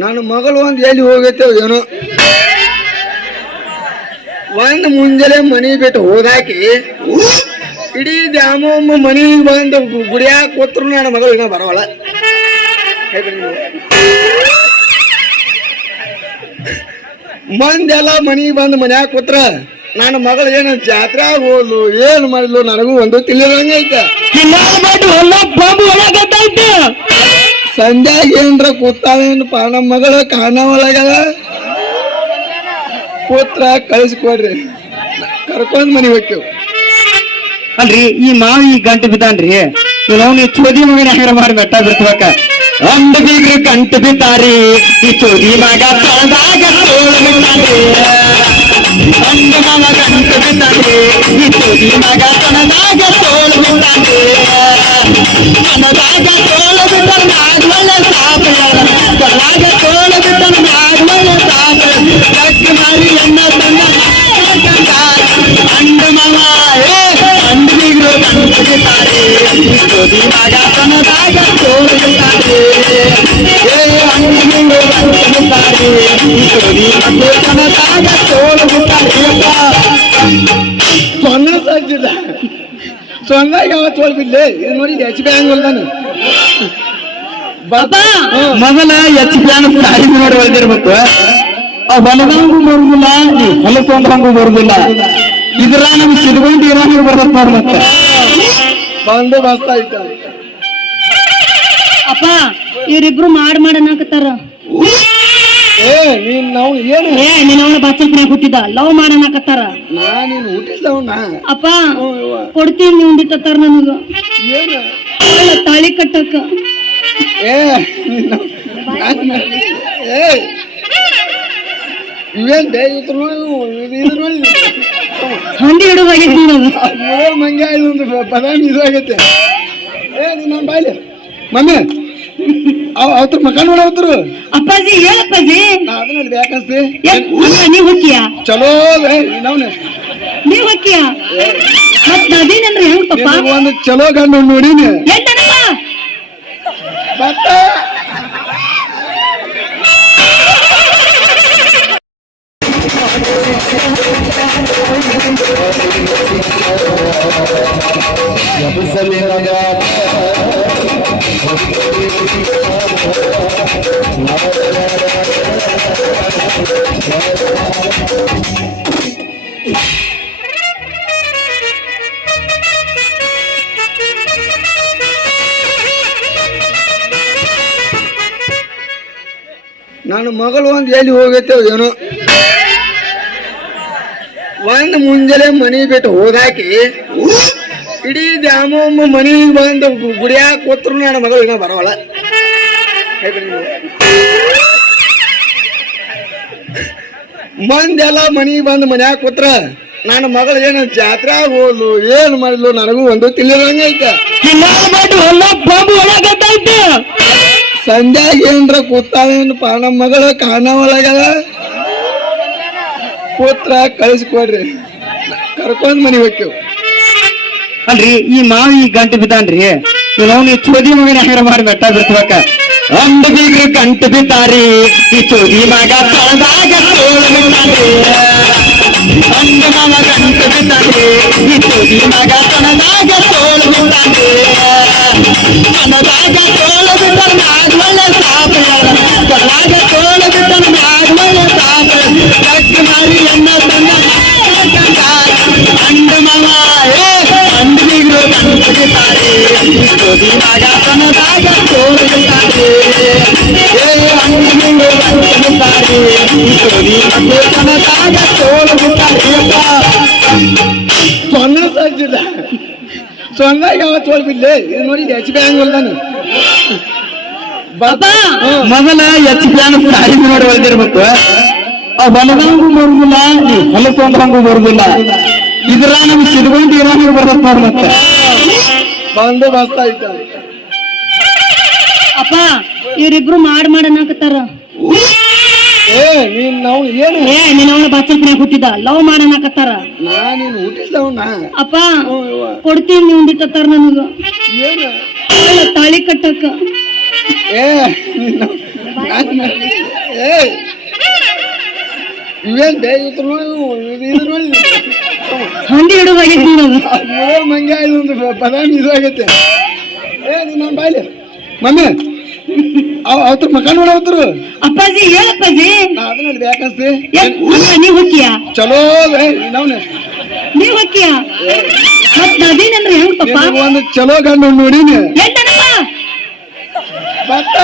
ನನ್ನ ಮಗಳು ಒಂದು ಎಲ್ಲಿ ಹೋಗೈತೆ ಏನೋ ಒಂದು ಮುಂಜಾನೆ ಮನಿ ಬಿಟ್ಟು ಹೋದಾಕಿ ಇಡೀ ದ್ಯಾಮಮ್ಮ ಮನಿಗೆ ಬಂದು ಗುಡಿಯಾಗ ಕೂತ್ರು ನನ್ನ ಮಗಳು ಇನ್ನೂ ಬರೋಲ್ಲ. ಮಂದೆಲ್ಲ ಮನಿಗೆ ಬಂದು ಮನ್ಯಾಗ ಕೂತ್ರ ನನ್ನ ಮಗಳು ಏನು ಜಾತ್ರೆ ಹೋದ್ಲು ಏನು ಮಾಡಿದ್ಲು ನನಗೂ ಒಂದು ತಿಳಿದಂಗೈತೆ. ಸಂಧ್ಯಾಗ ಏನ್ರ ಕೂತಾಳೇನಪ್ಪ ನಮ್ಮ ಮಗಳು ಕಾಣ ಒಳಗ ಕೂತ್ರ ಕಳಿಸ್ಕೊಡ್ರಿ ಕರ್ಕೊಂಡ್ ಮನಿ ಹೋಗ್ತೇವ್. ಅಲ್ರಿ ಈ ಮಾವಿ ಗಂಟು ಬಿದ್ದಾನ್ರಿ ನೀವು ಚೋದಿ ಮಗನ ಹೆಂಗ ಮಾಡಿ ಬೆಟ್ಟ ಬಿಡ್ಬೇಕ ಅಂದ ಬೀಗ್ರಿ ಗಂಟು ಬಿದ್ದಾರಿ ಈ ಚೋದಿ ಮಗ ತೊಳೆದಾಗ ತೋಳು ಬಿದ್ದಾರಿ ಅಂದ ಮಗ ಗಂಟು ಬಿದ್ದಾರಿ ಈ ಚೋದಿ ಮಗ ತೊಳೆದಾಗ ತೋಳು ಬಿದ್ದಾರಿ ತೊಳೆದಾಗ ತೋಳು ಬಿಟ್ಟ ನಾಗಮಲ್ಲ ಸಾಪ ತೊಳೆದಾಗ ತೋಳು ಬಿಟ್ಟ ನಾಗಮಲ್ಲ ಸಾಪ ಲಕ್ಷ ಮಾರಿ ಎನ್ನ ತಂದ ಅಂಡ ಮಗ ಅಂದ ಬೀಗ್ರು ಗಂಟು ಬಿದ್ದಾರಿ ಈ ಚೋದಿ ಮಗ ತೊಳೆದಾಗ ತೋಳು ಬಿದ್ದಾರಿ ಸೊನ್ನ ಸಜ್ಜಿಲ್ಲ ಸೊನ್ನ ಯಾವ ತೋಳ್ಬಿಡ್ಲಿ ಇದು ನೋಡಿ ಎಚ್ ಬಿ ಹಂಗ ಹೊಲ್ದಾನ ಮೊದಲ ಎಚ್ ಬಿ ಹಂಗ ಸಾರಿ ನೋಡಿ ಹೊಲ್ದಿರ್ಬೇಕು ಆ ಹೊಲದಂಗೂ ಬರುದಿಲ್ಲ ಹೊಲಸೊಂದಂಗೂ ಬರುದಿಲ್ಲ ಇದ್ರ ನಮ್ಗೆ ಸಿದ್ಕೊಂಡು ಇರೋಂಗ ಬರತ್ ನೋಡ್ ಮತ್ತೆ ಬಂದು ಬಸ್ತಾ ಇಟ್ಟ ಅಪ್ಪ ಇವ್ರಿಬ್ರು ಮಾಡಣಕತ್ತಾರ. ನೀನ್ ನಾವು ಏನು ನೀನ್ ಅವನ ಬಚ್ಚಲ್ಪನಾಗ ಹುಟ್ಟಿದ ಲವ್ ಮಾಡಣಕತ್ತಾರ. ನೀನು ಹುಟ್ಟಿದವನ ಅಪ್ಪ ಕೊಡ್ತೀನಿ ಉಂಡಿತ್ತಾರ ನನಗ ಏನು ತಾಳಿ ಕಟ್ಟಕ್ಕ. ಇವೇನ್ ಇದು ನೋಡಿ ಹಂದಿ ಹಿಡಿದಾಗೈತಿ ಮಂಗೆ ಒಂದು ಬದಾಮಿ ಇದಾಗೈತೆ. ನೀನ್ ಬಾಯ್ಲಿ ಮಮ್ಮಿ ಅವತ್ರ ಮಕ ನೋಡವ್ರು. ಅಪ್ಪಾಜಿ ಹೇಳಪ್ಪಾಜಿ ಅದನ್ನ ಬೇಕನ್ಸ್ತಿ ನೀವ್ ಹೊಕ್ಕಿಯ ಚಲೋ ನಾವ್ನ ನೀವ್ ಹೊಕ್ಕಿಯ ಮತ್ ಅದೇನಂದ್ರೆ ಹೆಂಗಪ್ಪ ಒಂದು ಚಲೋ ಗಂಡು ನೋಡಿನಿ ಬತ್ತ ನನ್ನ ಮಗಳು ಒಂದು ಎಲ್ಲಿ ಹೋಗೈತೆ ಏನೋ ಒಂದು ಮುಂಜಾನೆ ಮನಿ ಬಿಟ್ಟು ಹೋದಾಕಿ ಇಡೀ ದ್ಯಾಮಮ್ಮ ಮನಿಗೆ ಬಂದು ಗುಡಿಯಾಗ ಕೂತ್ರು ನನ್ನ ಮಗಳು ಇನ್ನೂ ಬರೋಲ್ಲ. ಮಂದೆಲ್ಲ ಮನಿಗೆ ಬಂದು ಮನ್ಯಾಗ ಕೂತ್ರ ನನ್ನ ಮಗಳು ಏನು ಜಾತ್ರೆ ಹೋದ್ಲು ಏನು ಮಾಡಿದ್ಲು ನನಗೂ ಒಂದು ತಿಳಿದಂಗೈತೆ. ಸಂಧ್ಯಾಗ ಏನ್ರ ಕೂತಾಳೇನಪ್ಪ ನಮ್ಮ ಮಗಳು ಕಾಣ ಒಳಗ ಕೂತ್ರ ಕಳಿಸ್ಕೊಡ್ರಿ ಕರ್ಕೊಂಡ್ ಮನಿ ಹೋಗ್ತೇವ್. ಅಲ್ರಿ ಈ ಮಾವಿ ಗಂಟು ಬಿದ್ದಾನ್ರಿ ನೀವು ಚೋದಿ ಮಗನ ಹೆಂಗ ಮಾಡಿ ಬೆಟ್ಟ ಬಿಡ್ಬೇಕ ಅಂದ ಬೀಗ್ರಿ ಗಂಟು ಬಿದ್ದಾರಿ ಈ ಚೋದಿ ಮಗ ತೊಳೆದಾಗ ತೋಳು ಬಿದ್ದಾರಿ ಅಂದ ಮಗ ಗಂಟು ಬಿದ್ದಾರಿ ಈ ಚೋದಿ ಮಗ ತೊಳೆದಾಗ ತೋಳು ಬಿದ್ದಾರಿ ತೊಳೆದಾಗ ತೋಳು ಬಿಟ್ಟ ನಾಗಮಲ್ಲ ಸಾಪ ತೊಳೆದಾಗ ತೋಳು ಬಿಟ್ಟ ನಾಗಮಲ್ಲ ಸಾಪ ಲಕ್ಷ ಮಾರಿ ಎನ್ನ ತಂದ ಅಂಡ ಮಗ ಅಂದ ಬೀಗ್ರು ಗಂಟು ಬಿದ್ದಾರಿ ಈ ಚೋದಿ ಮಗ ತೊಳೆದಾಗ ತೋಳು ಬಿದ್ದಾರಿ ಅಂದ ಬೀಗ್ರು ಗಂಟು ಬಿದ್ದಾರಿ ಈ ಚೋದಿ ಮಗ ತೊಳೆದಾಗ ತೋಳು ಬಿದ್ದಾರಿ. ಸೊನ್ನ ಸಜ್ಜಿಲ್ಲ ಸೊನ್ನ ಯಾವ ತೋಳ್ಬಿಡ್ಲಿ ಇದು ನೋಡಿ ಎಚ್ ಬಿ ಹಂಗ ಹೊಲ್ದಾನ ಮೊದಲ ಎಚ್ ಬಿ ಹಂಗ ಸಾರಿ ನೋಡಿ ಹೊಲ್ದಿರ್ಬೇಕು ಆ ಹೊಲದಂಗೂ ಬರುದಿಲ್ಲ ನೀ ಹೊಲಸೊಂದಂಗೂ ಬರುದಿಲ್ಲ ಇದ್ರ ನಮ್ ಸಿದ್ಗೊಂಡು ಇರಾಂಗ ಬರ್ತದ ನೋಡ್ ಮತ್ತೆ ಬಂದು ಬಸ್ತಾ ಐತ ಅಪ್ಪ ಇವ್ರಿಬ್ರು ಮಾಡಣಕತ್ತಾರ ಏ ನೀನ್ ನಾವು ಏನು ನೀನ್ ಅವನ ಬಾಚಲ್ಪನ್ಯಾಗ ಹುಟ್ಟಿದ ಲವ್ ಮಾಡಣಕತ್ತಾರ ನೀನು ಹುಟ್ಟಿಸ್ದವನ್ನ ಅಪ್ಪ ಕೊಡ್ತೀನಿ ನೀವು ಉಂಡಿಟ್ಟತ್ತಾರ ನನಗ ಏನು ತಾಳಿ ಕಟ್ಟಕ್ಕ ಏ ಏ ಇವೇನ್ ಬೇಗ ಇದು ನೋಡಿ ಹಂದಿ ಹಿಡುದಾಗಿತ್ತು ನೋಡು ಮಂಗೆ ಇದೊಂದು ಪದ ಇದಾಗೈತೆ ಏ ನೀನು ಬಾಯ್ಲಿ ಮಮ್ಮಿ ಅವತ್ರ ಮಕ ನೋಡವ್ರು ಅಪ್ಪಾಜಿ ಹೇಳಪ್ಪಾಜಿ ಅದನ್ನ ಬೇಕನ್ಸ್ತಿ ನೀವ್ ಹೊಕ್ಕಿಯ ಚಲೋ ನಾವ್ನೆ ನೀವ್ ಹೊಕ್ಕಿಯ ಮತ್ ಅದೇನಂದ್ರೆ ಹೆಂಗ್ ಪಪ್ಪ ಒಂದು ಚಲೋ ಗಂಡು ನೋಡಿನಿ ಎಂತನಪ್ಪ ಬತ್ತ